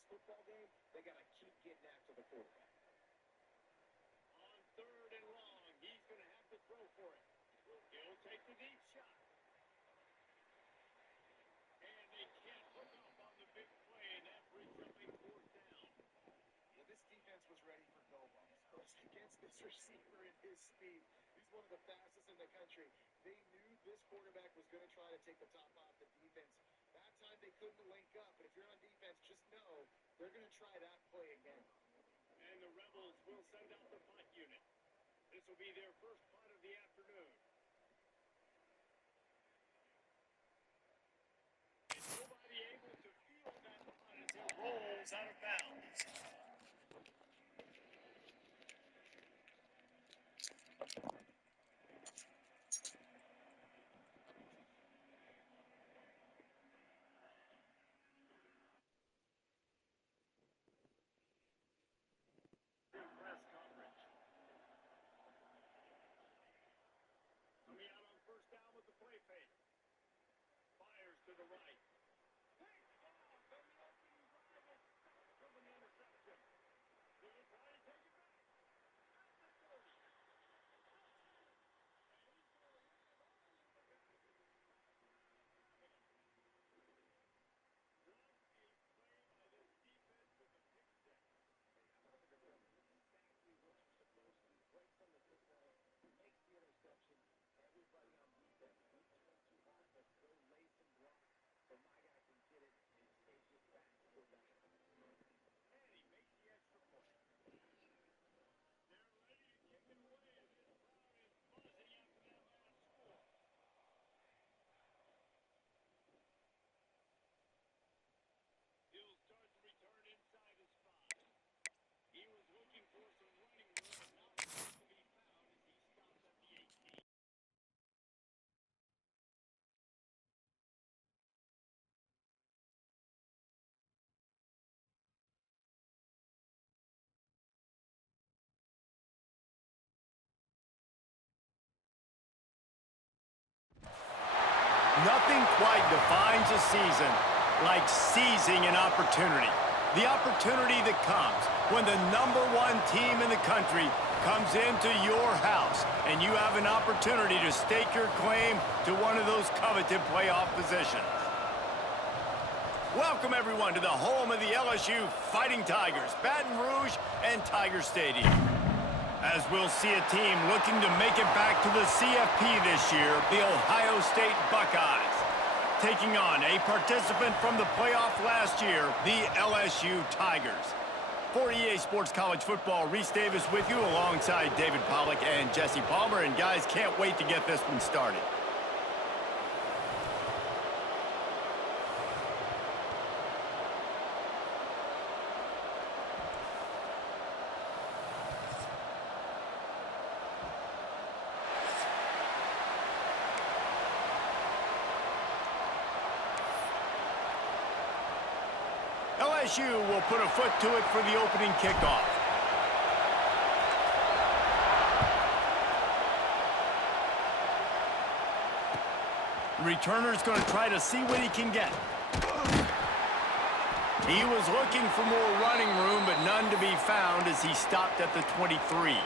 this football game, they got to keep getting after the quarterback. On 3rd and long, he's going to have to throw for it. He'll take the deep shot. And they can't hook up on the big play, and that brings up a 4th down. Yeah, this defense was ready for go bumps. Against this receiver and his speed, he's one of the fastest in the country. They knew this quarterback was going to try to take the top off the defense. That time they couldn't link up, but if you're on defense, just know they're going to try that play again. And the Rebels will send out the punt unit. This will be their first punt of the afternoon. And nobody able to field that punt as it rolls out of bounds. Press coverage. Coming out on 1st down with the play fake. Fires to the right. Picked off, and the opening drive is stopped from an interception. They'll try to take it back. At the 30. Everybody on defense, we turn too hot. Let's go lay some blocks so my guy can get it and take it back to the back. And he makes the extra point. They're ready to kick it away, and this crowd is buzzing after that last score. He'll start the return inside his 5. He was looking for some running room, and not able to be found as he stops at the 18. Nothing quite defines a season like seizing an opportunity. The opportunity that comes when the #1 team in the country comes into your house and you have an opportunity to stake your claim to one of those coveted playoff positions. Welcome, everyone, to the home of the LSU Fighting Tigers, Baton Rouge and Tiger Stadium. As we'll see a team looking to make it back to the CFP this year, the Ohio State Buckeyes, taking on a participant from the playoff last year, the LSU Tigers. For EA Sports College Football, Reese Davis with you alongside David Pollack and Jesse Palmer. And guys, can't wait to get this one started. LSU will put a foot to it for the opening kickoff. Returner's going to try to see what he can get. He was looking for more running room, but none to be found as he stopped at the 23.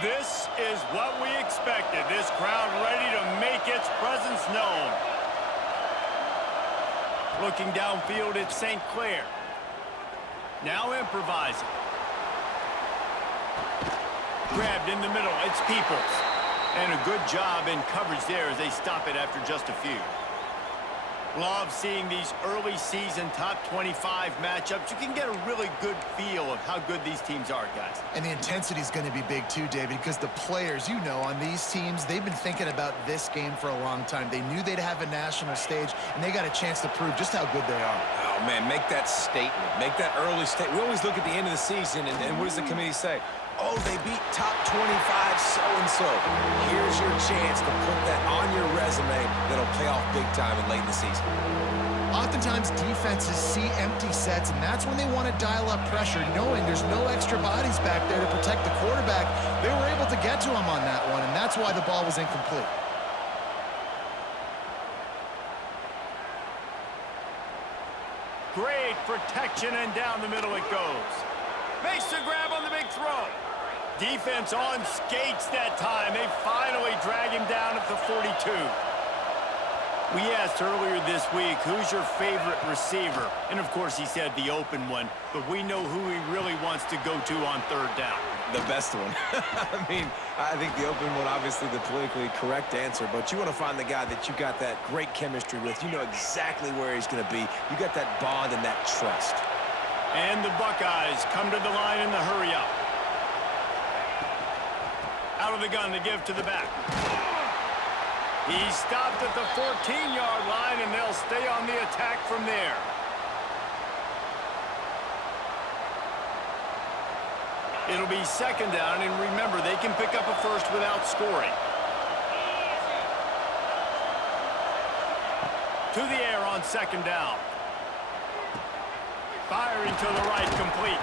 This is what we expected. This crowd ready to make its presence known. Looking downfield at St. Clair. Now improvising. Grabbed in the middle. It's Peoples. And a good job in coverage there as they stop it after just a few. Love seeing these early season top 25 matchups. You can get a really good feel of how good these teams are, guys. And the intensity is going to be big too, David, because the players, you know, on these teams, they've been thinking about this game for a long time. They knew they'd have a national stage, and they got a chance to prove just how good they are. Oh, man, make that statement. Make that early statement. We always look at the end of the season, and what does the committee say? Oh, they beat top 25 so-and-so. Here's your chance to put that on your resume that'll pay off big time and late in the season. Oftentimes, defenses see empty sets, and that's when they want to dial up pressure, knowing there's no extra bodies back there to protect the quarterback. They were able to get to him on that one, and that's why the ball was incomplete. Great protection, and down the middle it goes. Makes the grab on the big throw. Defense on skates that time. They finally drag him down at the 42. We asked earlier this week, who's your favorite receiver? And, of course, he said the open one. But we know who he really wants to go to on third down. The best one. I mean, I think the open one, obviously the politically correct answer, but you want to find the guy that you got that great chemistry with. You know exactly where he's going to be. You got that bond and that trust. And the Buckeyes come to the line in the hurry-up. Out of the gun to give to the back. He stopped at the 14-yard line, and they'll stay on the attack from there. It'll be second down, and remember, they can pick up a first without scoring. To the air on second down. Firing to the right, complete.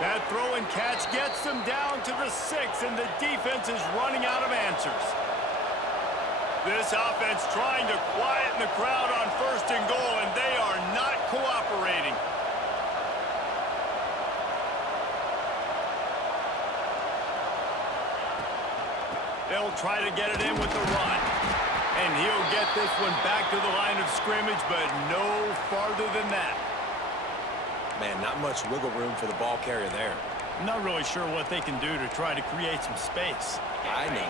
That throw and catch gets them down to the 6, and the defense is running out of answers. This offense trying to quieten the crowd on first and goal, and they are not cooperating. They'll try to get it in with the run. And he'll get this one back to the line of scrimmage, but no farther than that. Man, not much wiggle room for the ball carrier there. I'm not really sure what they can do to try to create some space. I know.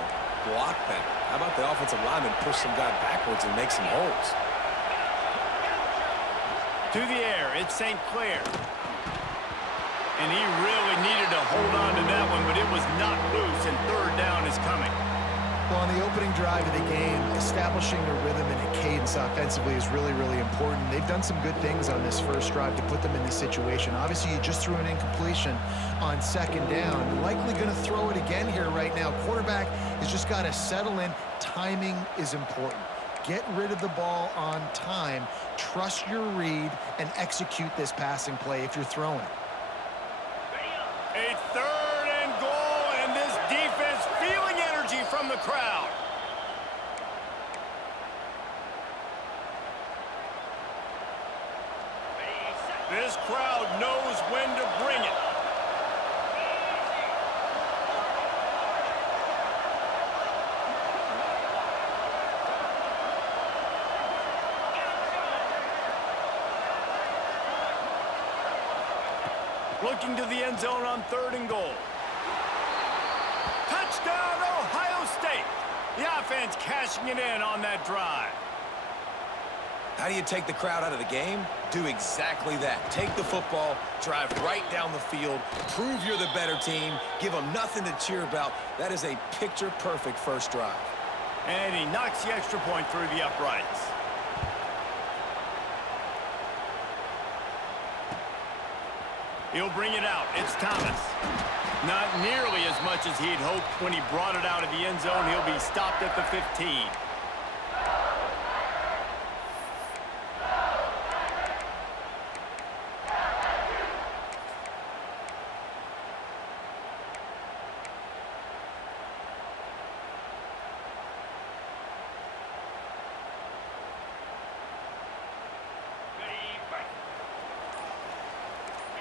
Block better. How about the offensive lineman push some guy backwards and make some holes? To the air, it's St. Clair. And he really needed to hold on to that one, but it was not loose, and third down is coming. Well, on the opening drive of the game, establishing a rhythm and a cadence offensively is really, really important. They've done some good things on this first drive to put them in this situation. Obviously, you just threw an incompletion on second down. Likely going to throw it again here right now. Quarterback has just got to settle in. Timing is important. Get rid of the ball on time. Trust your read and execute this passing play if you're throwing it. A third and goal, and this defense feeling energy from the crowd. This crowd knows when to bring it. Looking to the end zone on third and goal. Touchdown, Ohio State. The offense cashing it in on that drive. How do you take the crowd out of the game? Do exactly that. Take the football, drive right down the field, prove you're the better team, give them nothing to cheer about. That is a picture-perfect first drive. And he knocks the extra point through the uprights. He'll bring it out. It's Thomas. Not nearly as much as he'd hoped when he brought it out of the end zone. He'll be stopped at the 15.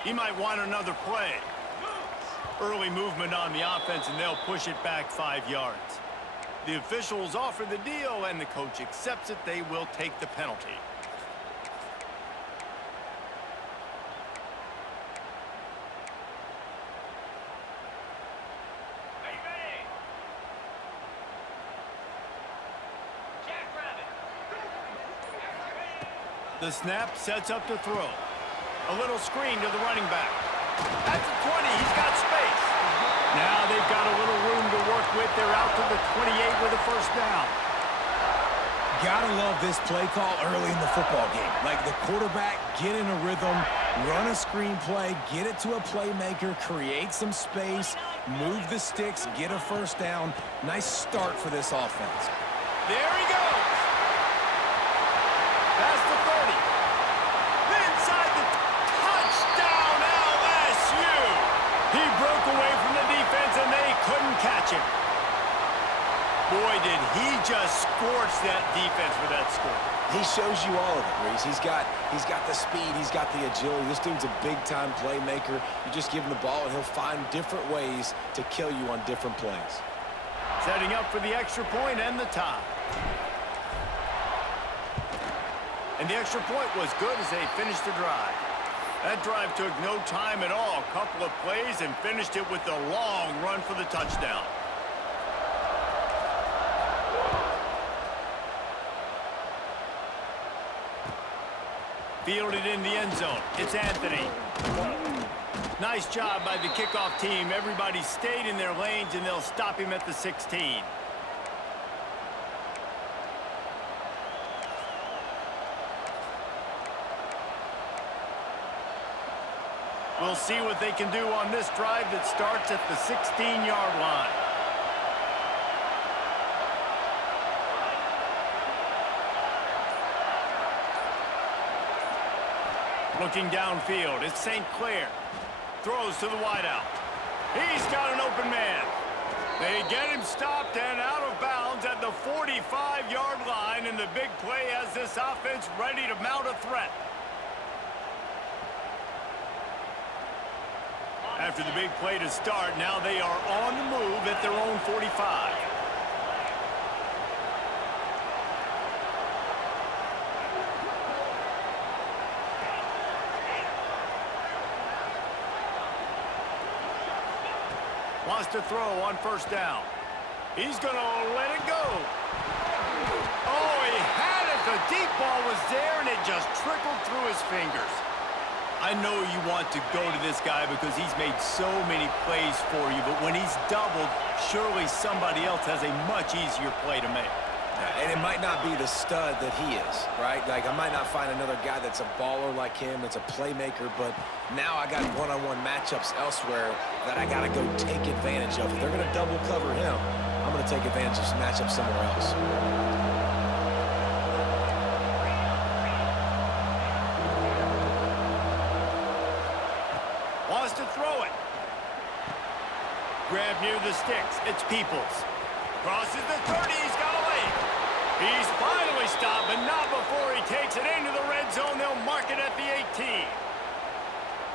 He might want another play. Early movement on the offense, and they'll push it back 5 yards. The officials offer the deal, and the coach accepts it. They will take the penalty. The snap sets up to throw. A little screen to the running back. At the 20, he's got space. Now they've got a little room to work with. They're out to the 28 with a first down. Gotta love this play call early in the football game. Like the quarterback, get in a rhythm, run a screen play, get it to a playmaker, create some space, move the sticks, get a first down. Nice start for this offense. There he goes. Past the 30. scorched that defense with that score. He shows you all of it, Reese. He's got the speed. He's got the agility. This dude's a big-time playmaker. You just give him the ball, and he'll find different ways to kill you on different plays. Setting up for the extra point and the tie. And the extra point was good as they finished the drive. That drive took no time at all. A couple of plays and finished it with a long run for the touchdown. Fielded in the end zone. It's Anthony. Nice job by the kickoff team. Everybody stayed in their lanes, and they'll stop him at the 16. We'll see what they can do on this drive that starts at the 16-yard line. Looking downfield, it's St. Clair. Throws to the wideout. He's got an open man. They get him stopped and out of bounds at the 45-yard line, and the big play has this offense ready to mount a threat. After the big play to start, now they are on the move at their own 45. Wants to throw on first down. He's going to let it go. Oh, he had it. The deep ball was there, and it just trickled through his fingers. I know you want to go to this guy because he's made so many plays for you, but when he's doubled, surely somebody else has a much easier play to make. And it might not be the stud that he is, right? Like, I might not find another guy that's a baller like him, that's a playmaker, but now I got one-on-one matchups elsewhere that I got to go take advantage of. If they're going to double cover him, I'm going to take advantage of some matchups somewhere else. Wants to throw it. Grab near the sticks. It's Peoples. Crosses the 30. He's got away. He's finally stopped, but not before he takes it into the red zone. They'll mark it at the 18.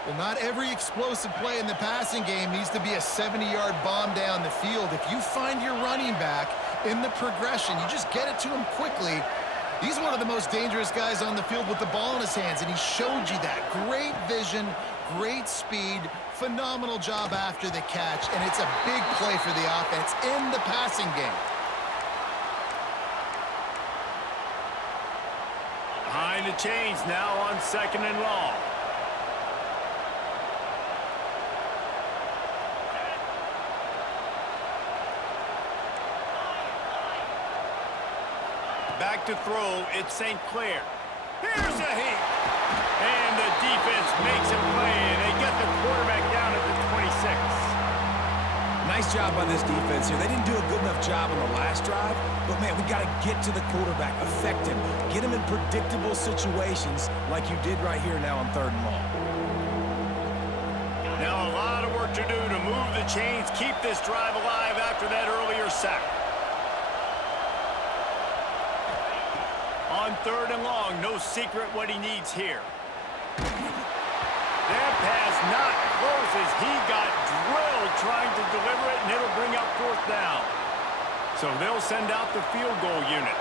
Well, not every explosive play in the passing game needs to be a 70-yard bomb down the field. If you find your running back in the progression, you just get it to him quickly. He's one of the most dangerous guys on the field with the ball in his hands, and he showed you that. Great vision, great speed, phenomenal job after the catch, and it's a big play for the offense in the passing game. Behind the chains now on 2nd and long. Back to throw, it's St. Clair. Here's a hit. And the defense makes a play, and they get the quarterback down at the 26. Nice job by this defense here. They didn't do a good enough job on the last drive, but, man, we got to get to the quarterback, affect him, get him in predictable situations like you did right here now on 3rd and long. Now a lot of work to do to move the chains, keep this drive alive after that earlier sack. On 3rd and long, no secret what he needs here. That pass not close as he got drilled trying to deliver it, and it'll bring up 4th down. So they'll send out the field goal unit.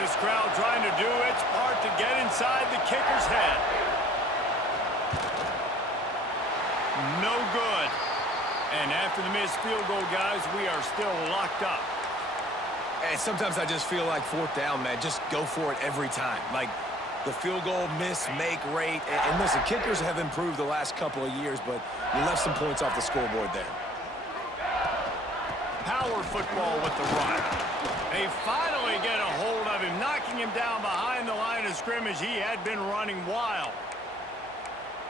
This crowd trying to do its part to get inside the kicker's head. No good. And after the missed field goal, guys, we are still locked up. And sometimes I just feel like 4th down, man. Just go for it every time. Like the field goal miss-make rate. And listen, kickers have improved the last couple of years, but you left some points off the scoreboard there. Power football with the run. They finally get a hold of him, knocking him down behind the line of scrimmage. He had been running wild.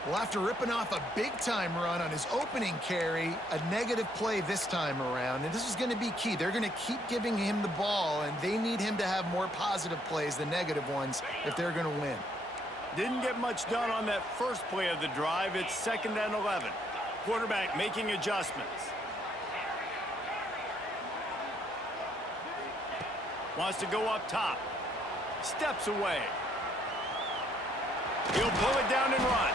Well, after ripping off a big-time run on his opening carry, a negative play this time around, and this is going to be key. They're going to keep giving him the ball, and they need him to have more positive plays than negative ones if they're going to win. Didn't get much done on that first play of the drive. It's 2nd and 11. Quarterback making adjustments. Wants to go up top. Steps away. He'll pull it down and run.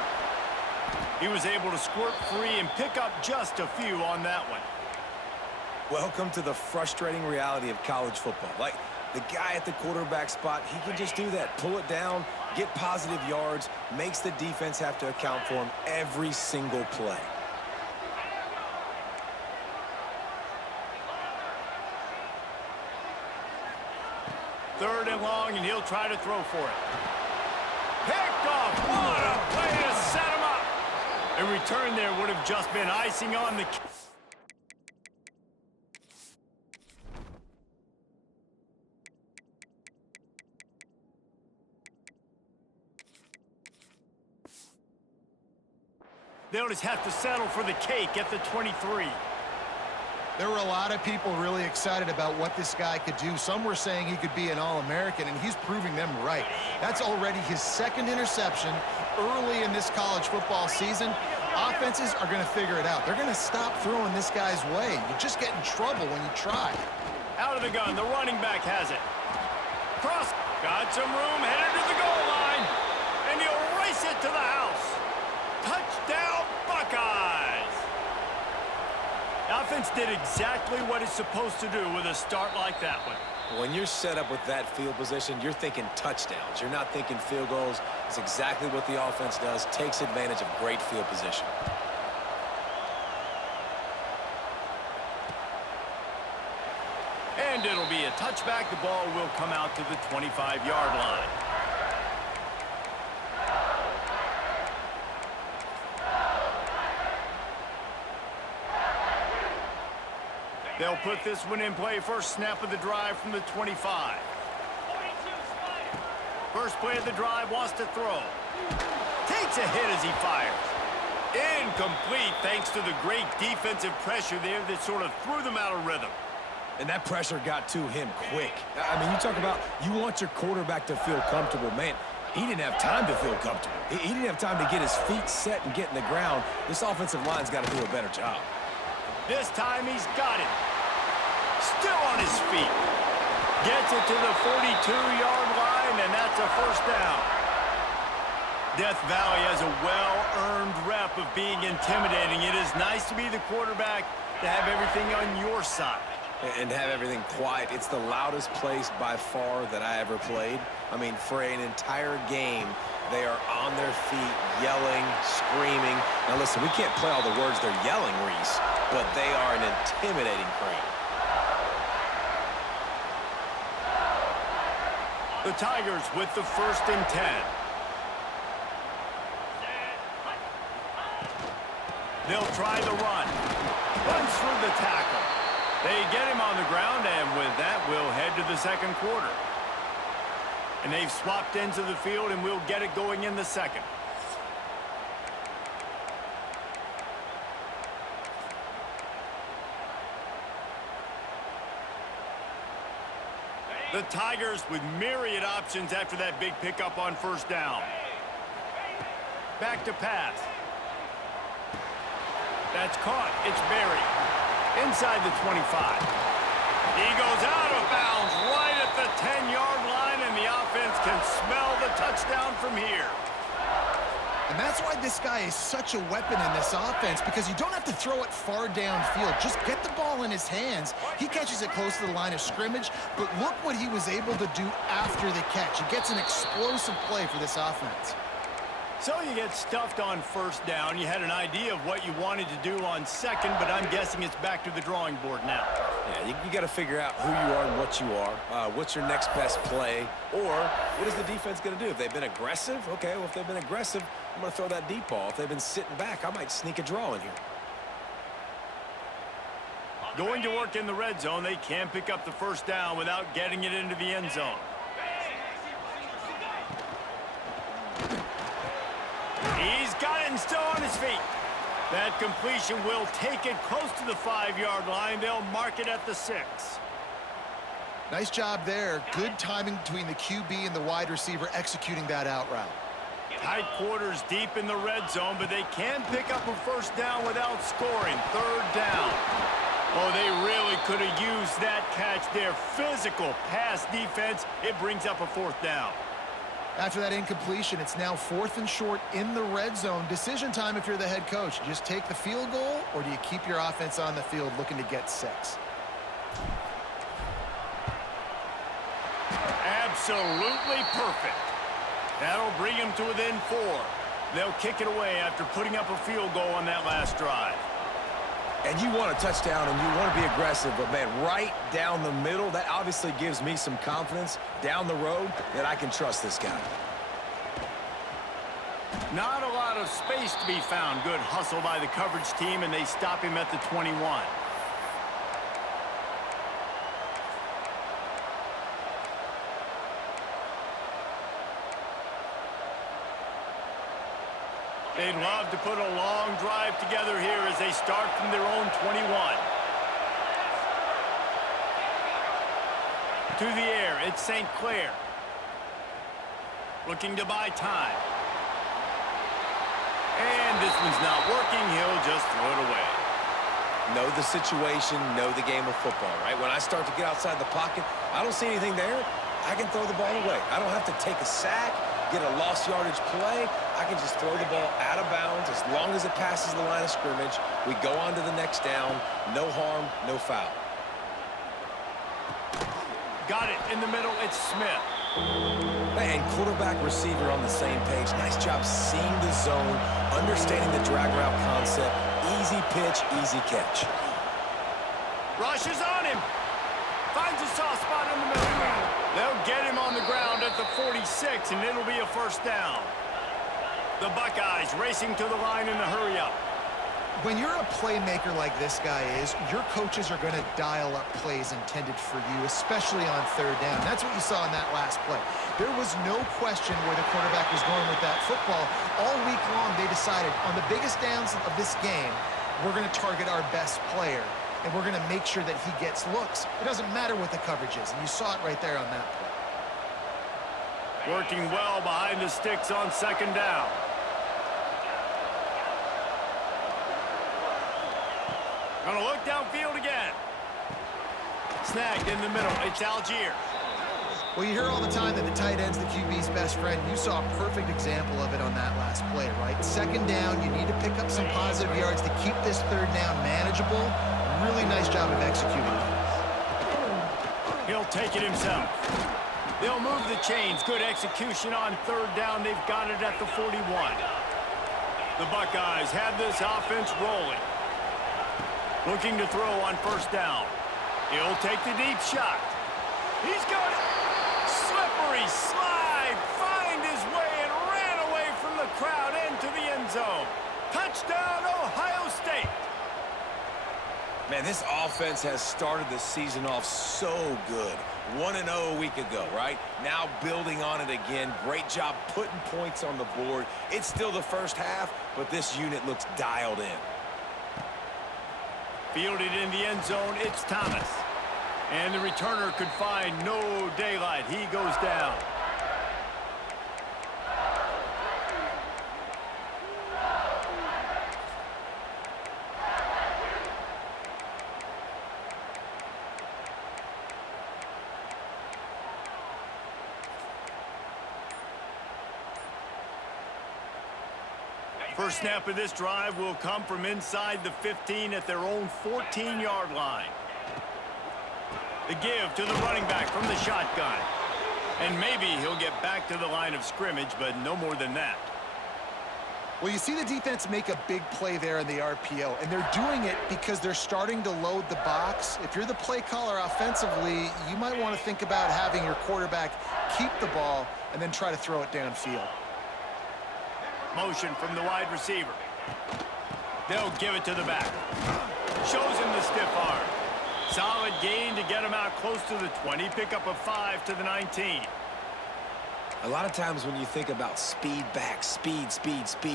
He was able to squirt free and pick up just a few on that one. Welcome to the frustrating reality of college football. Like, the guy at the quarterback spot, he can just do that. Pull it down, get positive yards, makes the defense have to account for him every single play. Third and long, and he'll try to throw for it. Picked off. What a play to set him up. A return there would have just been icing on the cake. They'll just have to settle for the cake at the 23. There were a lot of people really excited about what this guy could do. Some were saying he could be an All-American, and he's proving them right. That's already his second interception early in this college football season. Offenses are going to figure it out. They're going to stop throwing this guy's way. You just get in trouble when you try. Out of the gun, the running back has it. Cross, got some room, headed to the goal line, and he'll race it to the house. Touchdown, Buckeyes! The offense did exactly what it's supposed to do with a start like that one. When you're set up with that field position, you're thinking touchdowns. You're not thinking field goals. It's exactly what the offense does, takes advantage of great field position. And it'll be a touchback. The ball will come out to the 25-yard line. They'll put this one in play. First snap of the drive from the 25. First play of the drive, wants to throw. Takes a hit as he fires. Incomplete thanks to the great defensive pressure there that sort of threw them out of rhythm. And that pressure got to him quick. I mean, you talk about you want your quarterback to feel comfortable. Man, he didn't have time to feel comfortable. He didn't have time to get his feet set and get in the ground. This offensive line's got to do a better job. This time he's got it. Still on his feet. Gets it to the 42-yard line, and that's a first down. Death Valley has a well-earned rep of being intimidating. It is nice to be the quarterback, to have everything on your side. And have everything quiet. It's the loudest place by far that I ever played. I mean, for an entire game, they are on their feet, yelling, screaming. Now listen, we can't play all the words they're yelling, Reese, but they are an intimidating crowd. The Tigers with the 1st and 10. They'll try the run. Runs through the tackle. They get him on the ground, and with that, we'll head to the second quarter. And they've swapped into the field, and we'll get it going in the second. The Tigers with myriad options after that big pickup on first down. Back to pass. That's caught. It's Berry. Inside the 25. He goes out of bounds right at the 10-yard line, and the offense can smell the touchdown from here. And that's why this guy is such a weapon in this offense, because you don't have to throw it far downfield. Just get the ball in his hands. He catches it close to the line of scrimmage, but look what he was able to do after the catch. He gets an explosive play for this offense. So you get stuffed on first down. You had an idea of what you wanted to do on second, but I'm guessing it's back to the drawing board now. Yeah, you got to figure out who you are and what you are. What's your next best play? Or what is the defense going to do? If they've been aggressive, okay, well, if they've been aggressive, I'm going to throw that deep ball. If they've been sitting back, I might sneak a draw in here. Going to work in the red zone, they can pick up the first down without getting it into the end zone. He's got it and still on his feet. That completion will take it close to the 5-yard line. They'll mark it at the 6. Nice job there. Good timing between the QB and the wide receiver executing that out route. Tight quarters deep in the red zone, but they can pick up a first down without scoring. Third down. Oh, they really could have used that catch there. Physical pass defense. It brings up a 4th down. After that incompletion, it's now 4th and short in the red zone. Decision time if you're the head coach. Just take the field goal, or do you keep your offense on the field looking to get 6? Absolutely perfect. That'll bring them to within 4. They'll kick it away after putting up a field goal on that last drive. And you want a touchdown, and you want to be aggressive, but, man, right down the middle, that obviously gives me some confidence down the road that I can trust this guy. Not a lot of space to be found. Good hustle by the coverage team, and they stop him at the 21. They'd love to put a long drive together here as they start from their own 21. To the air, it's St. Clair. Looking to buy time. And this one's not working. He'll just throw it away. Know the situation, know the game of football, right? When I start to get outside the pocket, I don't see anything there, I can throw the ball away. I don't have to take a sack, get a lost yardage play. I can just throw the ball out of bounds as long as it passes the line of scrimmage. We go on to the next down. No harm, no foul. Got it in the middle. It's Smith. And quarterback, receiver on the same page. Nice job seeing the zone, understanding the drag route concept. Easy pitch, easy catch. Rushes on him. Finds a soft spot in the middle. They'll get him on the ground at the 46, and it'll be a 1st down. The Buckeyes racing to the line in the hurry-up. When you're a playmaker like this guy is, your coaches are going to dial up plays intended for you, especially on 3rd down. That's what you saw in that last play. There was no question where the quarterback was going with that football. All week long, they decided on the biggest downs of this game, we're going to target our best player, and we're going to make sure that he gets looks. It doesn't matter what the coverage is, and you saw it right there on that play. Working well behind the sticks on 2nd down. Gonna look downfield again. Snagged in the middle. It's Algier. Well, you hear all the time that the tight end's the QB's best friend. You saw a perfect example of it on that last play, right? 2nd down, you need to pick up some positive yards to keep this 3rd down manageable. Really nice job of executing it. He'll take it himself. They'll move the chains. Good execution on 3rd down. They've got it at the 41. The Buckeyes have this offense rolling. Looking to throw on 1st down. He'll take the deep shot. He's got it. Slippery slide. Find his way and ran away from the crowd into the end zone. Touchdown, Ohio State. Man, this offense has started the season off so good. 1-0 a week ago, right? Now building on it again. Great job putting points on the board. It's still the 1st half, but this unit looks dialed in. Fielded in the end zone, it's Thomas. And the returner could find no daylight. He goes down. First snap of this drive will come from inside the 15 at their own 14-yard line. The give to the running back from the shotgun. And maybe he'll get back to the line of scrimmage, but no more than that. Well, you see the defense make a big play there in the RPO, and they're doing it because they're starting to load the box. If you're the play caller offensively, you might want to think about having your quarterback keep the ball and then try to throw it downfield. Motion from the wide receiver. They'll give it to the back. Shows him the stiff arm. Solid gain to get him out close to the 20. Pick up a 5 to the 19. A lot of times when you think about speed back, speed,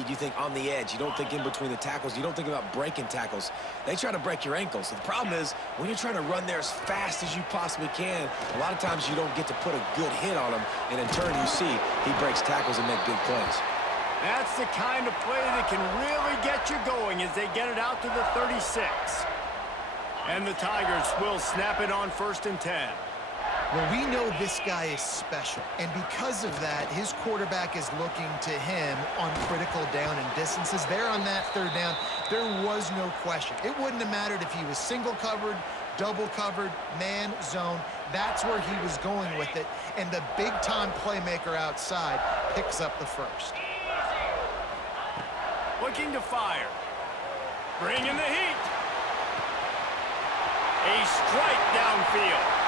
you think on the edge. You don't think in between the tackles. You don't think about breaking tackles. They try to break your ankles. The problem is when you're trying to run there as fast as you possibly can, a lot of times you don't get to put a good hit on him, and in turn you see he breaks tackles and make big plays. That's the kind of play that can really get you going as they get it out to the 36. And the Tigers will snap it on 1st and 10. Well, we know this guy is special, and because of that, his quarterback is looking to him on critical down and distances. There on that 3rd down, there was no question. It wouldn't have mattered if he was single covered, double covered, man, zone. That's where he was going with it, and the big-time playmaker outside picks up the first. Looking to fire. Bringing the heat. A strike downfield.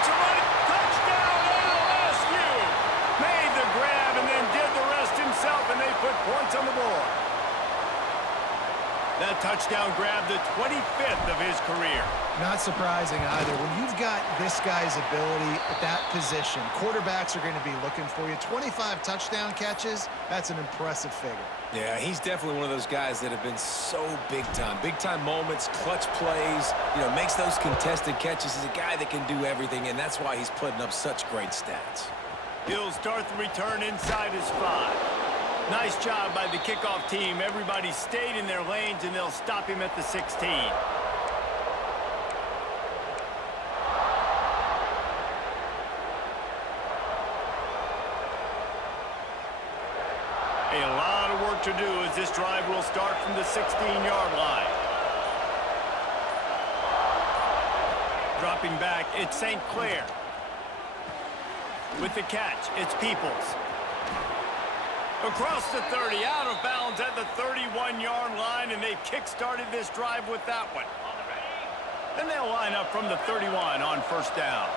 Touchdown LSU! Made the grab and then did the rest himself, and they put points on the board. That touchdown grabbed the 25th of his career. Not surprising either. When you've got this guy's ability at that position, quarterbacks are going to be looking for you. 25 touchdown catches, that's an impressive figure. Yeah, he's definitely one of those guys that have been so big time. Big time moments, clutch plays, makes those contested catches. He's a guy that can do everything, and that's why he's putting up such great stats. He'll start the return inside his 5. Nice job by the kickoff team. Everybody stayed in their lanes, and they'll stop him at the 16. A lot of work to do as this drive will start from the 16-yard line. Dropping back, it's St. Clair. With the catch, it's Peoples. Across the 30, out of bounds at the 31-yard line, and they've kick-started this drive with that one. And they'll line up from the 31 on 1st down.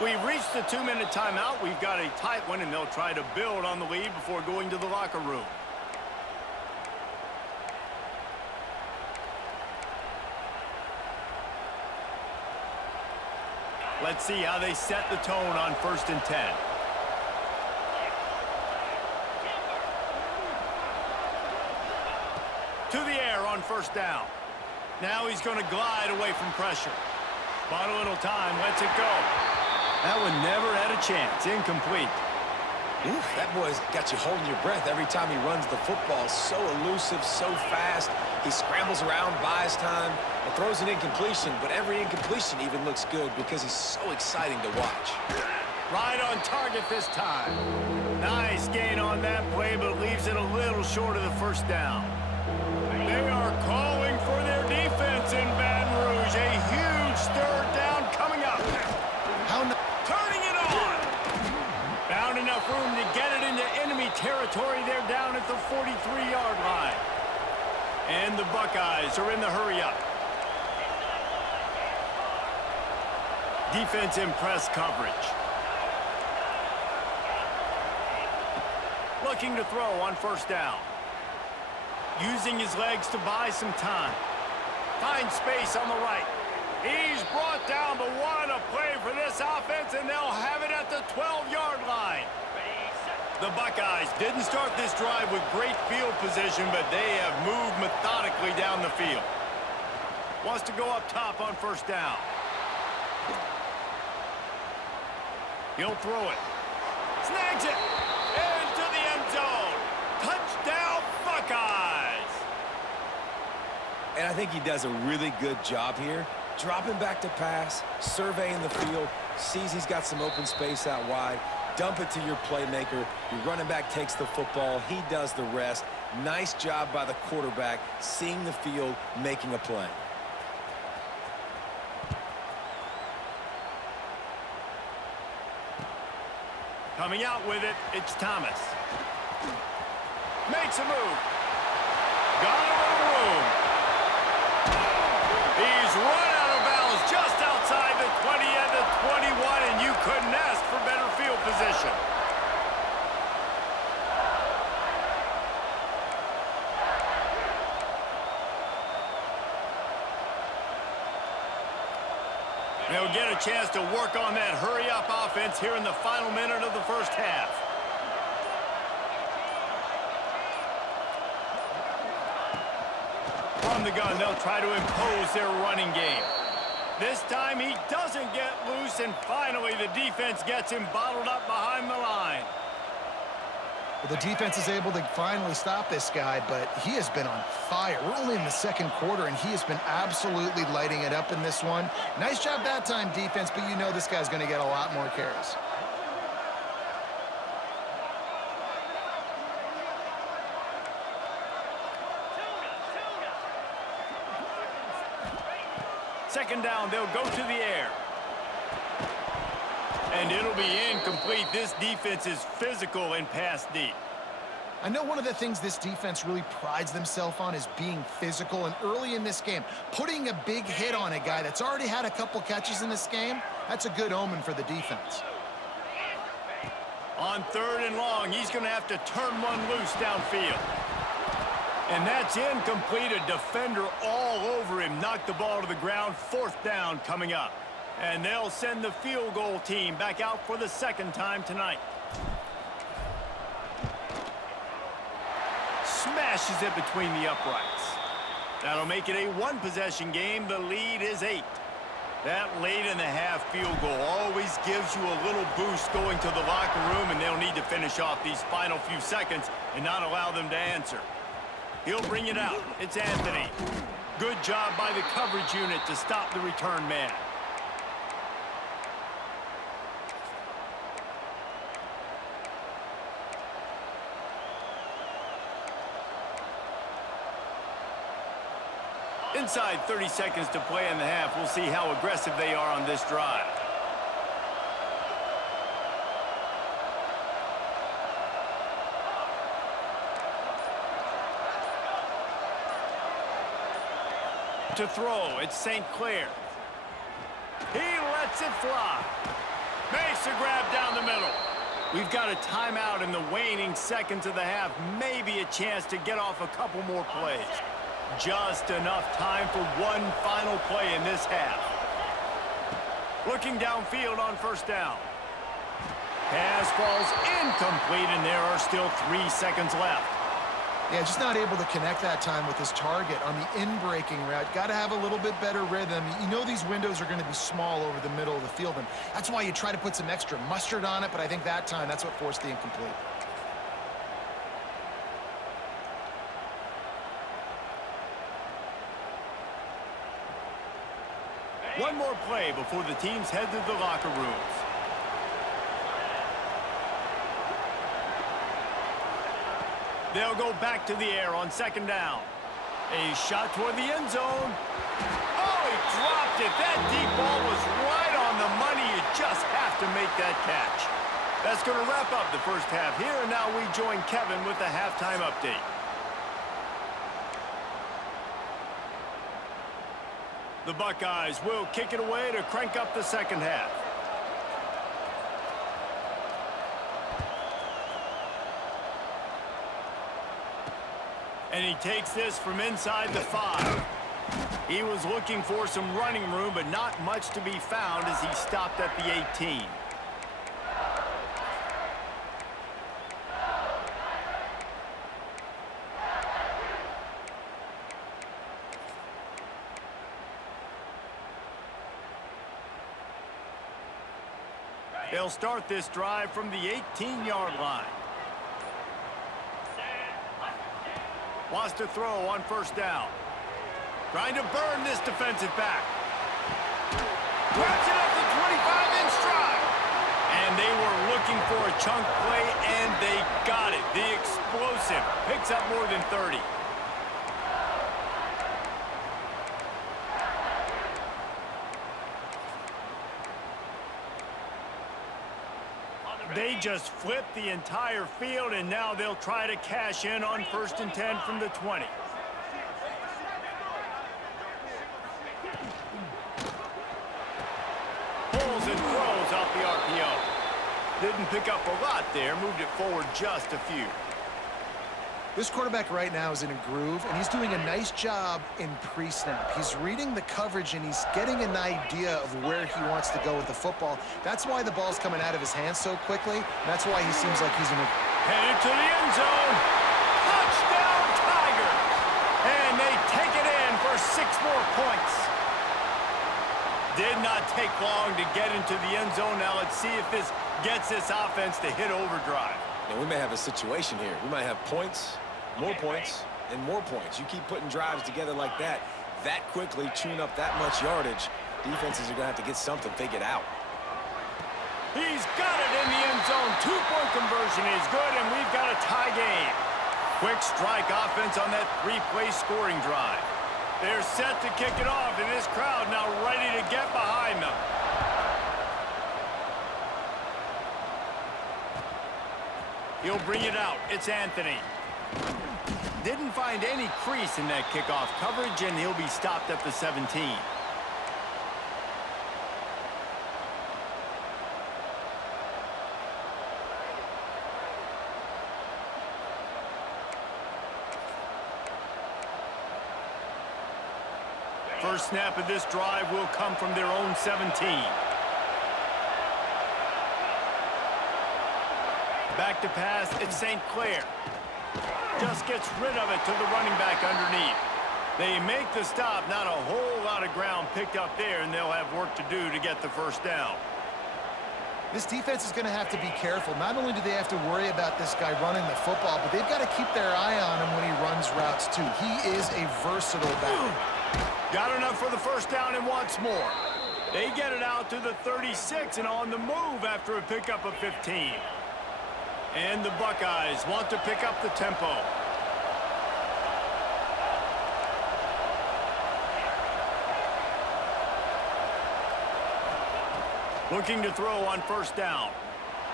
We've reached the 2-minute timeout. We've got a tight one, and they'll try to build on the lead before going to the locker room. Let's see how they set the tone on 1st and 10. To the air on 1st down. Now he's going to glide away from pressure. Bought a little time, lets it go. That one never had a chance. Incomplete. Ooh, that boy's got you holding your breath every time he runs the football. So elusive, so fast. He scrambles around, buys time, and throws an incompletion. But every incompletion even looks good because he's so exciting to watch. Right on target this time. Nice gain on that play, but leaves it a little short of the 1st down. They are calling for their defense in Baton Rouge. A huge 3rd down coming up. Turning it on. Found enough room to get it into enemy territory. They're down at the 43-yard line. And the Buckeyes are in the hurry-up. Defense in press coverage. Looking to throw on 1st down. Using his legs to buy some time. Finds space on the right. He's brought down, but what a play for this offense, and they'll have it at the 12-yard line. The Buckeyes didn't start this drive with great field position, but they have moved methodically down the field. Wants to go up top on 1st down. He'll throw it. Snags it. Into the end zone. Touchdown, Buckeyes. And I think he does a really good job here. Dropping back to pass, surveying the field, sees he's got some open space out wide, dump it to your playmaker, your running back takes the football, he does the rest. Nice job by the quarterback, seeing the field, making a play. Coming out with it, it's Thomas. Makes a move. Got a little room. He's run out of bounds just outside the 20 and the 21, and you couldn't ask for better field position. They'll get a chance to work on that hurry-up offense here in the final minute of the 1st half. From the gun, they'll try to impose their running game. This time he doesn't get loose, and finally the defense gets him bottled up behind the line. Well, the defense is able to finally stop this guy, but he has been on fire. We're only in the second quarter, and he has been absolutely lighting it up in this one. Nice job that time, defense, but you know this guy's going to get a lot more carries. Second down, they'll go to the air. And it'll be incomplete. This defense is physical and pass deep. I know one of the things this defense really prides themselves on is being physical, and early in this game, putting a big hit on a guy that's already had a couple catches in this game, that's a good omen for the defense. On 3rd and long, he's going to have to turn one loose downfield. And that's incomplete. A defender all over him. Knocked the ball to the ground. 4th down coming up. And they'll send the field goal team back out for the 2nd time tonight. Smashes it between the uprights. That'll make it a 1-possession game. The lead is 8. That late in the half field goal always gives you a little boost going to the locker room, and they'll need to finish off these final few seconds and not allow them to answer. He'll bring it out. It's Anthony. Good job by the coverage unit to stop the return man. Inside 30 seconds to play in the half. We'll see how aggressive they are on this drive. To throw, it's St. Clair. He lets it fly. Makes a grab down the middle. We've got a timeout in the waning seconds of the half. Maybe a chance to get off a couple more plays. Just enough time for one final play in this half. Looking downfield on 1st down. Pass falls incomplete, and there are still 3 seconds left. Yeah, just not able to connect that time with his target on the in-breaking route. Got to have a little bit better rhythm. You know these windows are going to be small over the middle of the field, and that's why you try to put some extra mustard on it, but I think that time, that's what forced the incomplete. One more play before the teams head to the locker rooms. They'll go back to the air on 2nd down. A shot toward the end zone. Oh, he dropped it. That deep ball was right on the money. You just have to make that catch. That's going to wrap up the first half here, and now we join Kevin with the halftime update. The Buckeyes will kick it away to crank up the 2nd half. And he takes this from inside the 5. He was looking for some running room, but not much to be found as he stopped at the 18. They'll start this drive from the 18-yard line. Wants to throw on 1st down. Trying to burn this defensive back. Grabs it up the 25-inch stride. And they were looking for a chunk play, and they got it. The explosive picks up more than 30. They just flipped the entire field, and now they'll try to cash in on 1st and 10 from the 20. Pulls and throws off the RPO. Didn't pick up a lot there, moved it forward just a few. This quarterback right now is in a groove, and he's doing a nice job in pre-snap. He's reading the coverage, and he's getting an idea of where he wants to go with the football. That's why the ball's coming out of his hands so quickly, and that's why he seems like he's in a... Headed to the end zone. Touchdown, Tigers! And they take it in for 6 more points. Did not take long to get into the end zone. Now let's see if this gets this offense to hit overdrive. And we may have a situation here. We might have points, more points, and more points. You keep putting drives together like that quickly, chewing up that much yardage, defenses are going to have to get something figured out. He's got it in the end zone. Two-point conversion is good, and we've got a tie game. Quick strike offense on that three-play scoring drive. They're set to kick it off, and this crowd now ready to get behind them. He'll bring it out. It's Anthony. Didn't find any crease in that kickoff coverage, and he'll be stopped at the 17. First snap of this drive will come from their own 17. Back to pass, it's St. Clair. Just gets rid of it to the running back underneath. They make the stop, not a whole lot of ground picked up there, and they'll have work to do to get the first down. This defense is going to have to be careful. Not only do they have to worry about this guy running the football, but they've got to keep their eye on him when he runs routes, too. He is a versatile back. Got enough for the first down and wants more. They get it out to the 36 and on the move after a pickup of 15. And the Buckeyes want to pick up the tempo. Looking to throw on first down.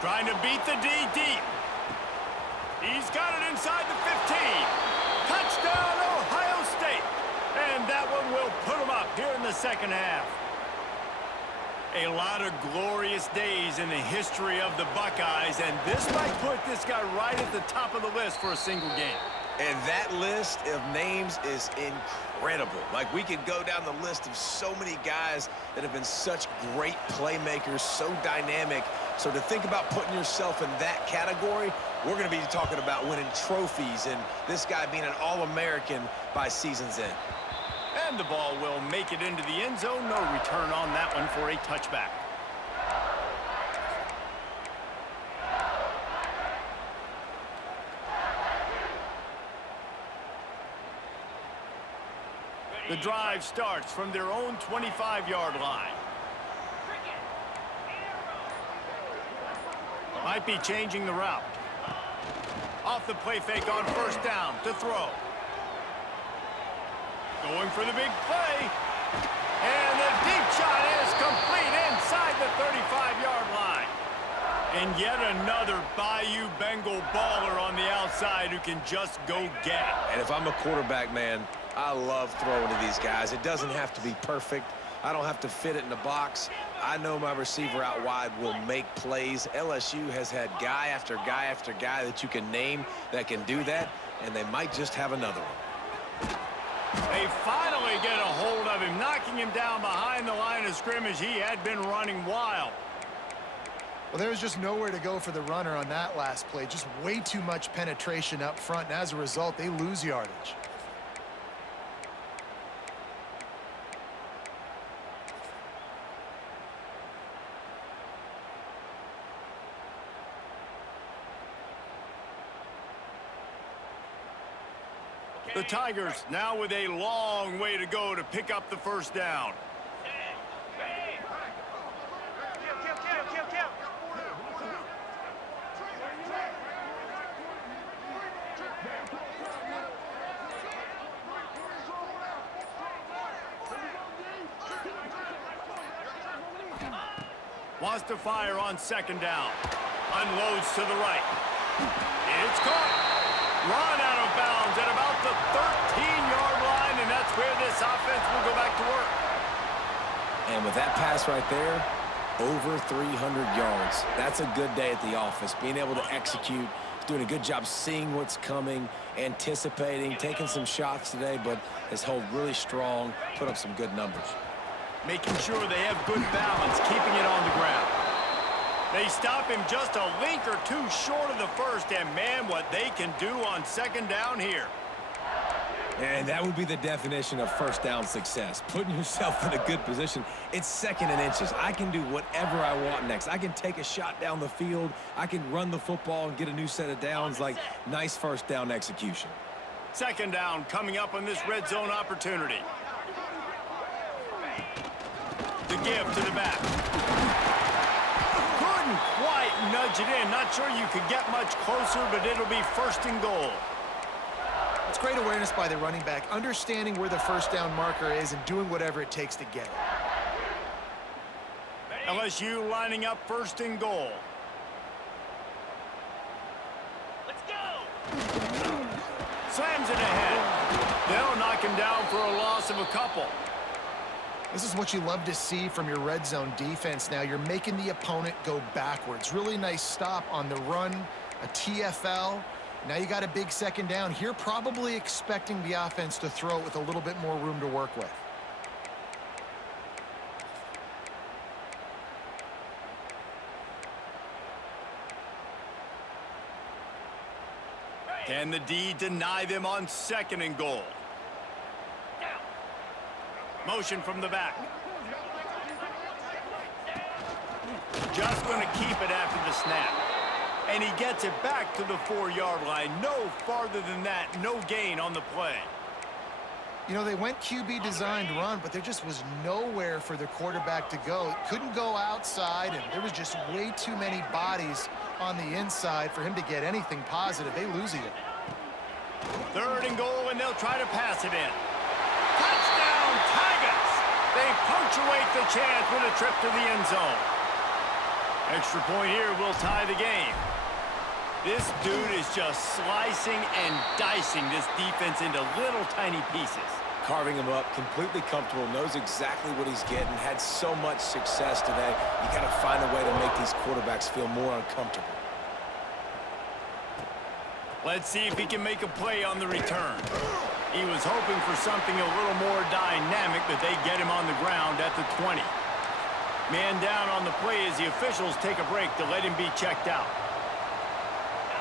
Trying to beat the D deep. He's got it inside the 15. Touchdown, Ohio State. And that one will put him up here in the second half. A lot of glorious days in the history of the Buckeyes, and this might put this guy right at the top of the list for a single game. And that list of names is incredible. Like, we could go down the list of so many guys that have been such great playmakers, so dynamic. So to think about putting yourself in that category, we're going to be talking about winning trophies and this guy being an All-American by season's end. And the ball will make it into the end zone. No return on that one for a touchback. The drive starts from their own 25-yard line. Might be changing the route. Off the play fake on first down to throw. Going for the big play. And the deep shot is complete inside the 35-yard line. And yet another Bayou Bengal baller on the outside who can just go get it. And if I'm a quarterback, man, I love throwing to these guys. It doesn't have to be perfect. I don't have to fit it in the box. I know my receiver out wide will make plays. LSU has had guy after guy after guy that you can name that can do that, and they might just have another one. They finally get a hold of him, knocking him down behind the line of scrimmage. He had been running wild. Well, there was just nowhere to go for the runner on that last play. Just way too much penetration up front, and as a result, they lose yardage. The Tigers now with a long way to go to pick up the first down. Wants to fire on second down. Unloads to the right. It's caught. Run out of bounds at about the 13-yard line, and that's where this offense will go back to work. And with that pass right there, over 300 yards. That's a good day at the office. Being able to execute, doing a good job seeing what's coming, anticipating, taking some shots today, but has held really strong, put up some good numbers. Making sure they have good balance, keeping it on the ground. They stop him just a link or two short of the first, and man, what they can do on second down here. And that would be the definition of first down success. Putting yourself in a good position. It's 2nd and inches. I can do whatever I want next. I can take a shot down the field. I can run the football and get a new set of downs. Like, nice first down execution. 2nd down coming up on this red zone opportunity. The give to the back. Couldn't quite nudge it in. Not sure you could get much closer, but it'll be 1st and goal. It's great awareness by the running back, understanding where the first down marker is and doing whatever it takes to get it. LSU lining up 1st and goal. Let's go! Slams it ahead. They'll knock him down for a loss of a couple. This is what you love to see from your red zone defense now. You're making the opponent go backwards. Really nice stop on the run, a TFL. Now you got a big 2nd down here, probably expecting the offense to throw it with a little bit more room to work with. Can the D deny them on 2nd and goal? Motion from the back. Just going to keep it after the snap. And he gets it back to the 4-yard line. No farther than that. No gain on the play. You know, they went QB designed run, but there just was nowhere for the quarterback to go. Couldn't go outside, and there was just way too many bodies on the inside for him to get anything positive. They lose it. 3rd and goal, and they'll try to pass it in. Touchdown, Tigers! They punctuate the chance with a trip to the end zone. Extra point here will tie the game. This dude is just slicing and dicing this defense into little tiny pieces. Carving him up, completely comfortable, knows exactly what he's getting, had so much success today. You got to find a way to make these quarterbacks feel more uncomfortable. Let's see if he can make a play on the return. He was hoping for something a little more dynamic, but they get him on the ground at the 20. Man down on the play as the officials take a break to let him be checked out.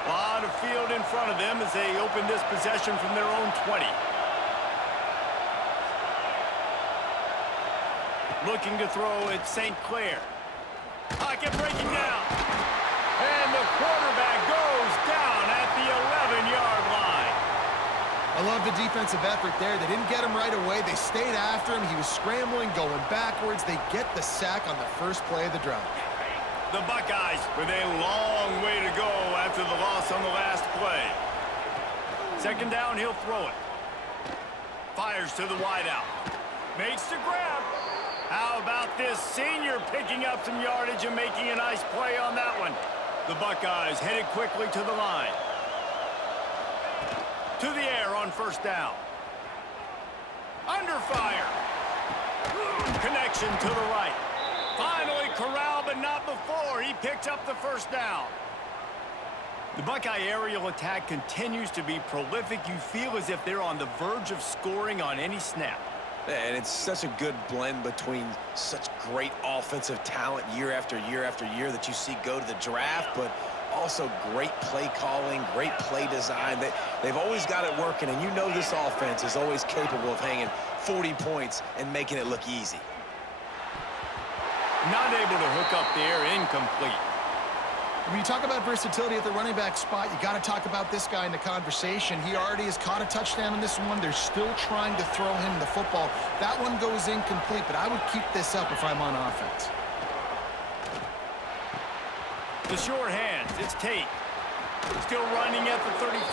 A lot of field in front of them as they open this possession from their own 20. Looking to throw at St. Clair. Pocket breaking down. And the quarterback goes down at the 11-yard line. I love the defensive effort there. They didn't get him right away. They stayed after him. He was scrambling, going backwards. They get the sack on the first play of the drive. The Buckeyes with a long way to go after the loss on the last play. 2nd down, he'll throw it. Fires to the wideout. Makes the grab. How about this senior picking up some yardage and making a nice play on that one? The Buckeyes headed quickly to the line. To the air on 1st down. Under fire. Connection to the right. Finally corralled, but not before. He picked up the 1st down. The Buckeye aerial attack continues to be prolific. You feel as if they're on the verge of scoring on any snap. And it's such a good blend between such great offensive talent year after year after year that you see go to the draft, but also great play calling, great play design. They've always got it working, and you know this offense is always capable of hanging 40 points and making it look easy. Not able to hook up there, incomplete. When you talk about versatility at the running back spot, you got to talk about this guy in the conversation. He already has caught a touchdown in this one. They're still trying to throw him the football. That one goes incomplete, but I would keep this up if I'm on offense. The short hands, it's Tate. Still running at the 35.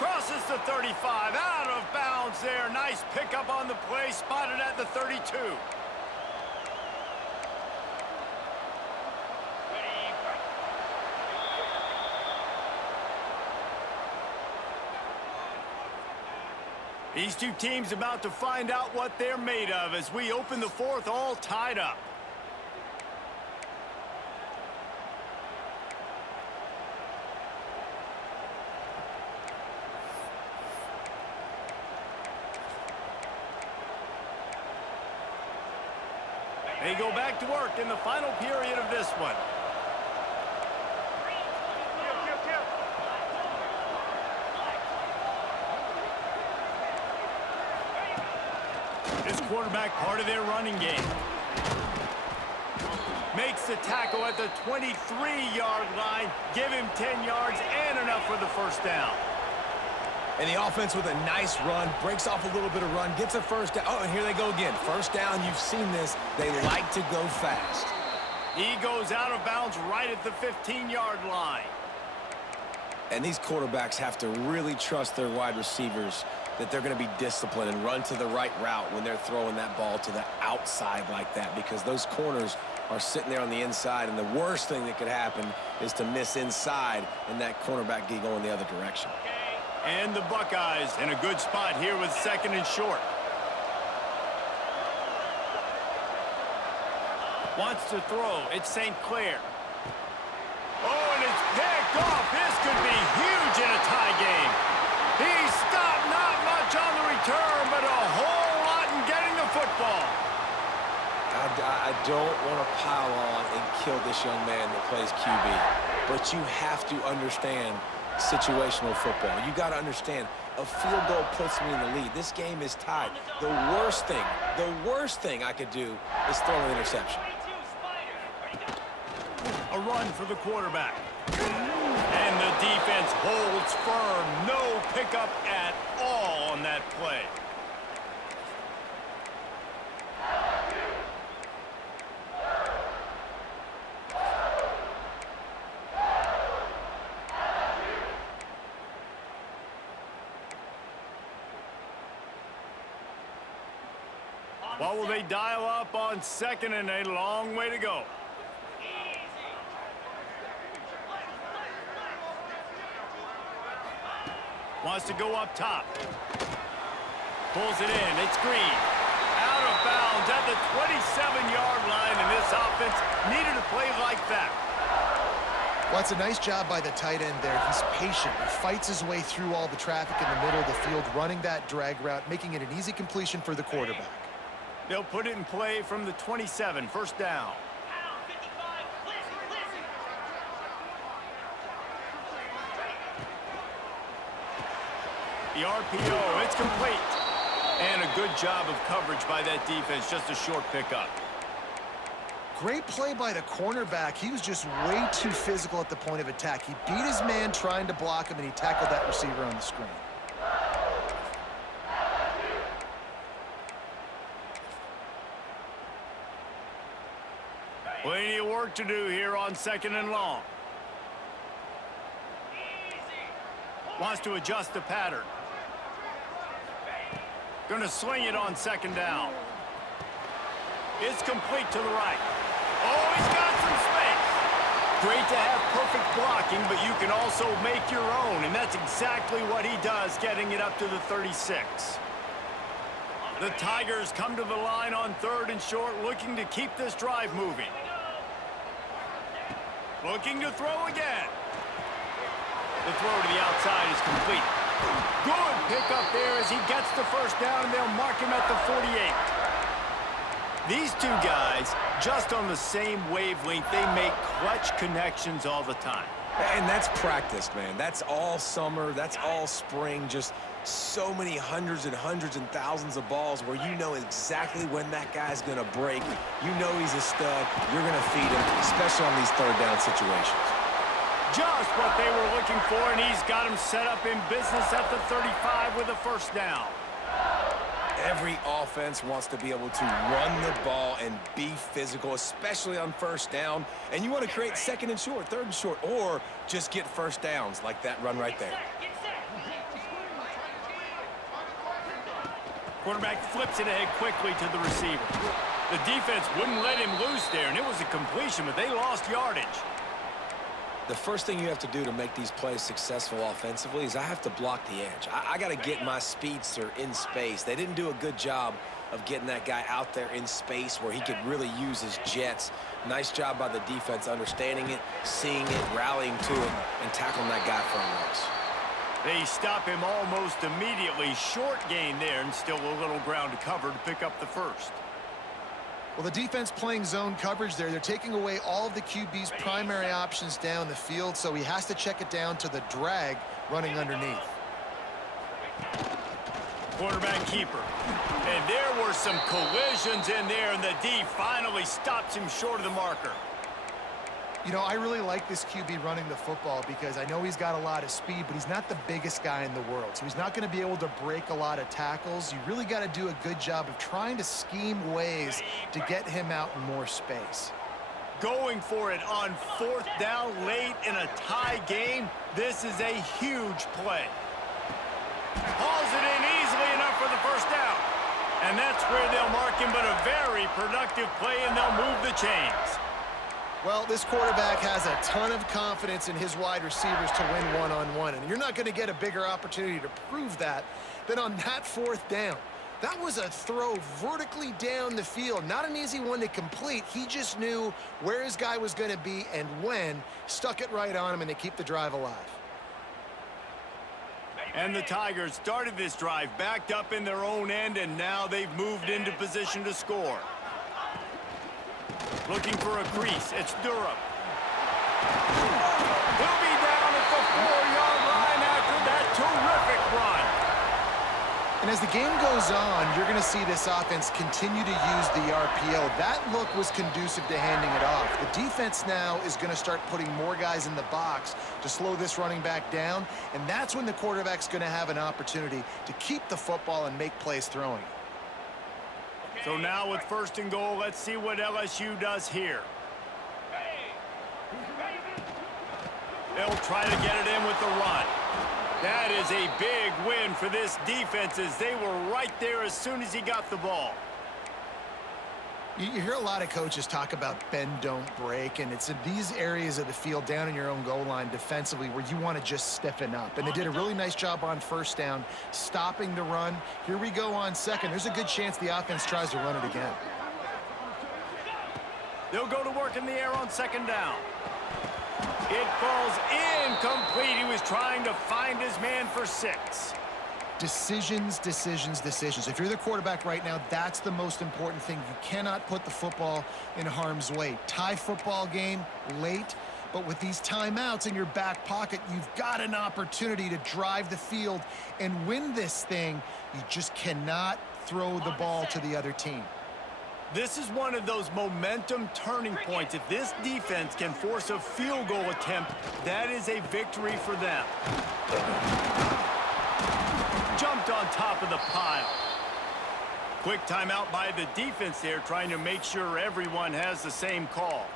Crosses the 35, out of bounds there. Nice pickup on the play, spotted at the 32. These two teams about to find out what they're made of as we open the 4th all tied up. They go back to work in the final period of this one. This quarterback part of their running game. Makes the tackle at the 23-yard line. Give him 10 yards and enough for the first down. And the offense with a nice run, breaks off a little bit of run, gets a first down. Oh, and here they go again. First down, you've seen this. They like to go fast. He goes out of bounds right at the 15-yard line. And these quarterbacks have to really trust their wide receivers that they're going to be disciplined and run to the right route when they're throwing that ball to the outside like that, because those corners are sitting there on the inside, and the worst thing that could happen is to miss inside and that cornerback get going the other direction. And the Buckeyes in a good spot here with 2nd and short. Wants to throw. It's St. Clair. Oh, and it's picked off. This could be huge in a tie game. He stopped, not much on the return, but a whole lot in getting the football. I don't want to pile on and kill this young man that plays QB, but you have to understand situational football. You got to understand, a field goal puts me in the lead. This game is tied. The worst thing I could do is throw an interception. A run for the quarterback. And the defense holds firm. No pickup at all on that play. What will they dial up on 2nd and a long way to go? Wants to go up top. Pulls it in. It's Green. Out of bounds at the 27-yard line, and this offense needed a play like that. Well, it's a nice job by the tight end there. He's patient. He fights his way through all the traffic in the middle of the field, running that drag route, making it an easy completion for the quarterback. They'll put it in play from the 27, first down. The RPO, it's complete. And a good job of coverage by that defense, just a short pickup. Great play by the cornerback. He was just way too physical at the point of attack. He beat his man trying to block him, and he tackled that receiver on the screen. Plenty of work to do here on 2nd and long. Wants to adjust the pattern. Gonna swing it on 2nd down. It's complete to the right. Oh, he's got some space. Great to have perfect blocking, but you can also make your own, and that's exactly what he does, getting it up to the 36. The Tigers come to the line on 3rd and short, looking to keep this drive moving. Looking to throw again. The throw to the outside is complete. Good pickup there as he gets the first down, and they'll mark him at the 48. These two guys, just on the same wavelength, they make clutch connections all the time. And that's practiced, man. That's all summer. That's all spring. Just so many hundreds and thousands of balls where you know exactly when that guy's going to break. You know he's a stud. You're going to feed him, especially on these 3rd down situations. Just what they were looking for, and he's got him set up in business at the 35 with a first down. Every offense wants to be able to run the ball and be physical, especially on first down. And you want to create 2nd and short, 3rd and short, or just get first downs like that run right there. Quarterback flips it ahead quickly to the receiver. The defense wouldn't let him loose there, and it was a completion, but they lost yardage. The first thing you have to do to make these plays successful offensively is I have to block the edge. I got to get my speedster in space. They didn't do a good job of getting that guy out there in space where he could really use his jets. Nice job by the defense understanding it, seeing it, rallying to it, and tackling that guy for a loss. They stop him almost immediately. Short gain there, and still a little ground to cover to pick up the first. Well, the defense playing zone coverage there. They're taking away all of the QB's primary options down the field, so he has to check it down to the drag running underneath. cornerback keeper. And there were some collisions in there, and the D finally stops him short of the marker. You know, I really like this QB running the football because I know he's got a lot of speed, but he's not the biggest guy in the world. So he's not going to be able to break a lot of tackles. You really got to do a good job of trying to scheme ways to get him out in more space. Going for it on 4th down late in a tie game. This is a huge play. Hauls it in easily enough for the first down. And that's where they'll mark him, but a very productive play, and they'll move the chains. Well, this quarterback has a ton of confidence in his wide receivers to win one-on-one, and you're not going to get a bigger opportunity to prove that than on that 4th down. That was a throw vertically down the field. Not an easy one to complete. He just knew where his guy was going to be and when, stuck it right on him, and they keep the drive alive. And the Tigers started this drive backed up in their own end, and now they've moved into position to score. Looking for a crease. It's Durham. He'll be down at the 4-yard line after that terrific run. And as the game goes on, you're going to see this offense continue to use the RPO. That look was conducive to handing it off. The defense now is going to start putting more guys in the box to slow this running back down, and that's when the quarterback's going to have an opportunity to keep the football and make plays throwing. So now with 1st and goal, let's see what LSU does here. They'll try to get it in with the run. That is a big win for this defense as they were right there as soon as he got the ball. You hear a lot of coaches talk about bend, don't break, and it's in these areas of the field down in your own goal line defensively where you want to just stiffen up. And they did a really nice job on 1st down, stopping the run. Here we go on 2nd. There's a good chance the offense tries to run it again. They'll go to work in the air on 2nd down. It falls incomplete. He was trying to find his man for 6. Decisions, decisions, decisions. If you're the quarterback right now, that's the most important thing. You cannot put the football in harm's way. Tie football game late, but with these timeouts in your back pocket, you've got an opportunity to drive the field and win this thing. You just cannot throw the ball to the other team. This is one of those momentum turning points. If this defense can force a field goal attempt, that is a victory for them. Jumped on top of the pile. Quick timeout by the defense there, trying to make sure everyone has the same call.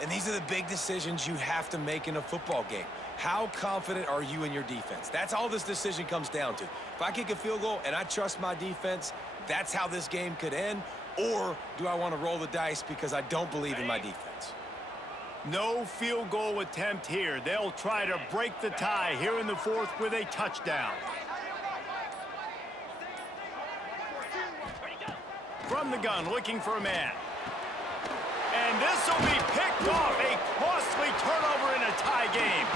And these are the big decisions you have to make in a football game. How confident are you in your defense? That's all this decision comes down to. If I kick a field goal and I trust my defense, that's how this game could end. Or do I want to roll the dice because I don't believe in my defense? No field goal attempt here. They'll try to break the tie here in the 4th with a touchdown. From the gun, looking for a man. And this will be picked off. A costly turnover in a tie game.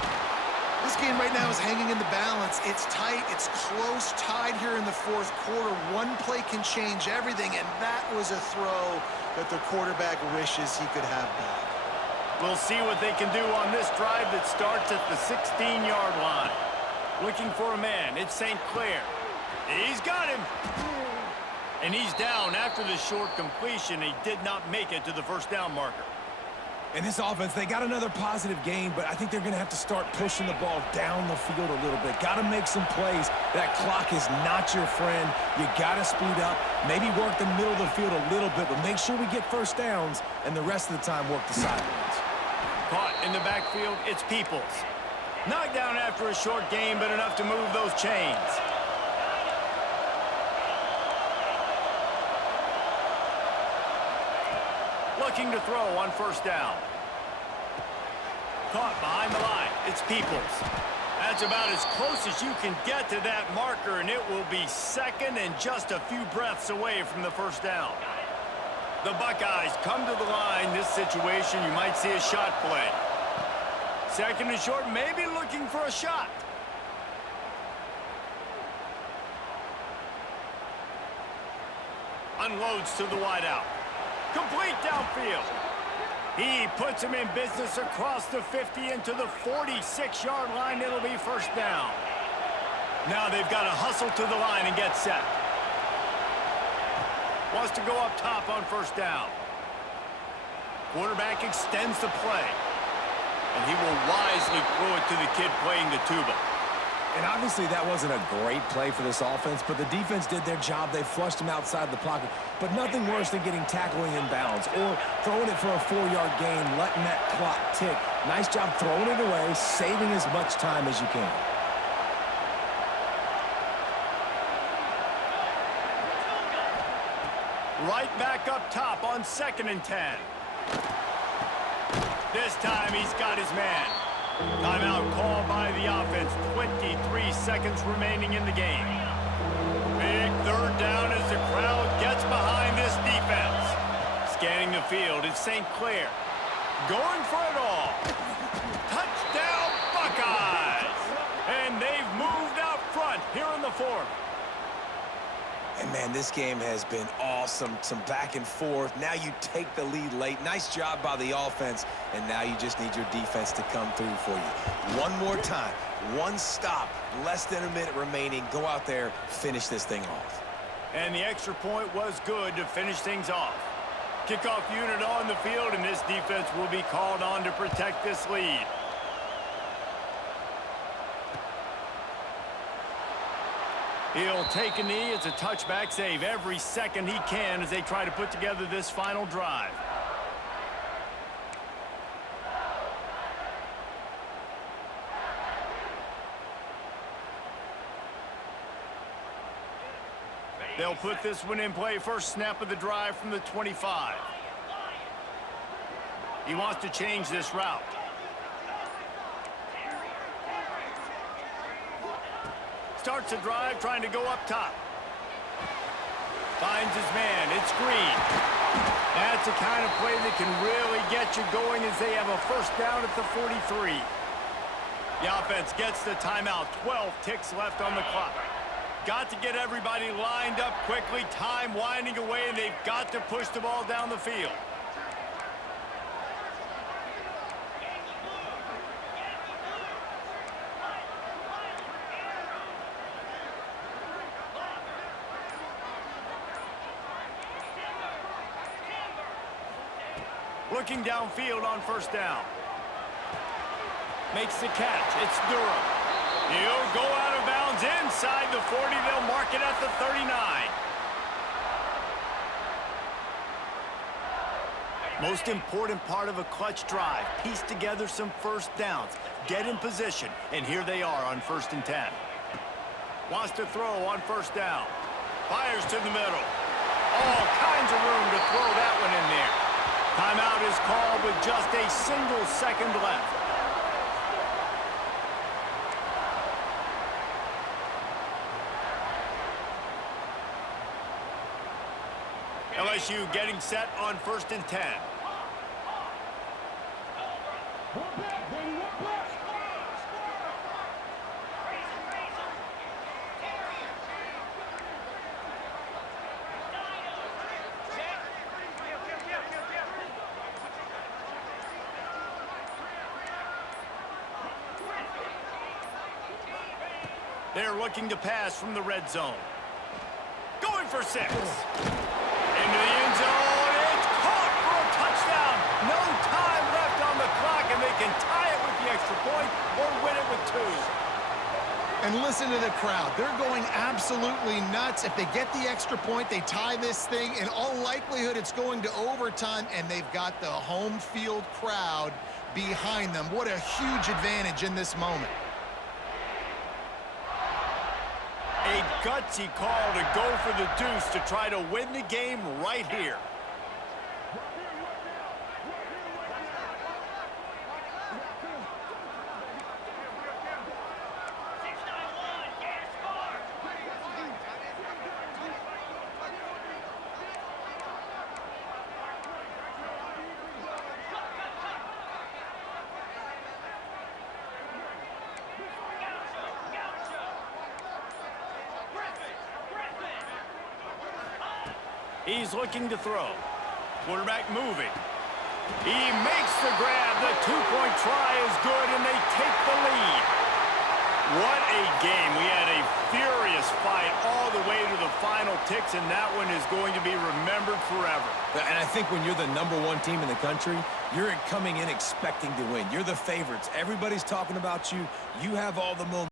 This game right now is hanging in the balance. It's tight, it's close, tied here in the 4th quarter. One play can change everything, and that was a throw that the quarterback wishes he could have back. We'll see what they can do on this drive that starts at the 16-yard line. Looking for a man. It's St. Clair. He's got him. And he's down after the short completion. He did not make it to the 1st down marker. In this offense, they got another positive game, but I think they're going to have to start pushing the ball down the field a little bit. Got to make some plays. That clock is not your friend. You got to speed up, maybe work the middle of the field a little bit, but make sure we get 1st downs, and the rest of the time work the sidelines. Caught in the backfield, it's Peoples. Knocked down after a short game, but enough to move those chains. Looking to throw on 1st down. Caught behind the line. It's Peoples. That's about as close as you can get to that marker, and it will be 2nd and just a few breaths away from the 1st down. The Buckeyes come to the line. This situation, you might see a shot play. 2nd and short, maybe looking for a shot. Unloads to the wideout. Complete downfield. He puts him in business across the 50 into the 46-yard line. It'll be 1st down. Now they've got to hustle to the line and get set. Wants to go up top on first down. Quarterback extends the play. And he will wisely throw it to the kid playing the tuba. And obviously that wasn't a great play for this offense, but the defense did their job. They flushed him outside the pocket. But nothing worse than getting tackling in bounds or throwing it for a 4-yard gain, letting that clock tick. Nice job throwing it away, saving as much time as you can. Right back up top on 2nd and 10. This time he's got his man. Timeout called by the offense. 23 seconds remaining in the game. Big 3rd down as the crowd gets behind this defense. Scanning the field is St. Clair. Going for it all. Touchdown Buckeyes! And they've moved out front here in the 4th. And, man, this game has been awesome. Some back and forth. Now you take the lead late. Nice job by the offense. And now you just need your defense to come through for you. One more time. One stop. Less than a minute remaining. Go out there, finish this thing off. And the extra point was good to finish things off. Kickoff unit on the field, and this defense will be called on to protect this lead. He'll take a knee. It's a touchback save every second he can as they try to put together this final drive. They'll put this one in play. First snap of the drive from the 25. He wants to change this route. Starts the drive trying to go up top. Finds his man. It's Green. That's the kind of play that can really get you going as they have a first down at the 43. The offense gets the timeout. 12 ticks left on the clock. Got to get everybody lined up quickly. Time winding away, and they've got to push the ball down the field. Looking downfield on first down. Makes the catch. It's Durham. He'll go out of bounds inside the 40. They'll mark it at the 39. Most important part of a clutch drive. Piece together some first downs. Get in position. And here they are on 1st and 10. Wants to throw on first down. Fires to the middle. All kinds of room to throw that one in there. Timeout is called with just a single second left. LSU getting set on 1st and 10. They're looking to pass from the red zone. Going for 6. Into the end zone. It's caught for a touchdown. No time left on the clock, and they can tie it with the extra point or win it with 2. And listen to the crowd. They're going absolutely nuts. If they get the extra point, they tie this thing. In all likelihood, it's going to overtime, and they've got the home field crowd behind them. What a huge advantage in this moment. A gutsy call to go for the deuce to try to win the game right here. He's looking to throw. Quarterback moving. He makes the grab. The 2-point try is good, and they take the lead. What a game. We had a fight all the way to the final ticks, and that one is going to be remembered forever. And I think when you're the #1 team in the country, you're coming in expecting to win. You're the favorites. Everybody's talking about you. You have all the momentum.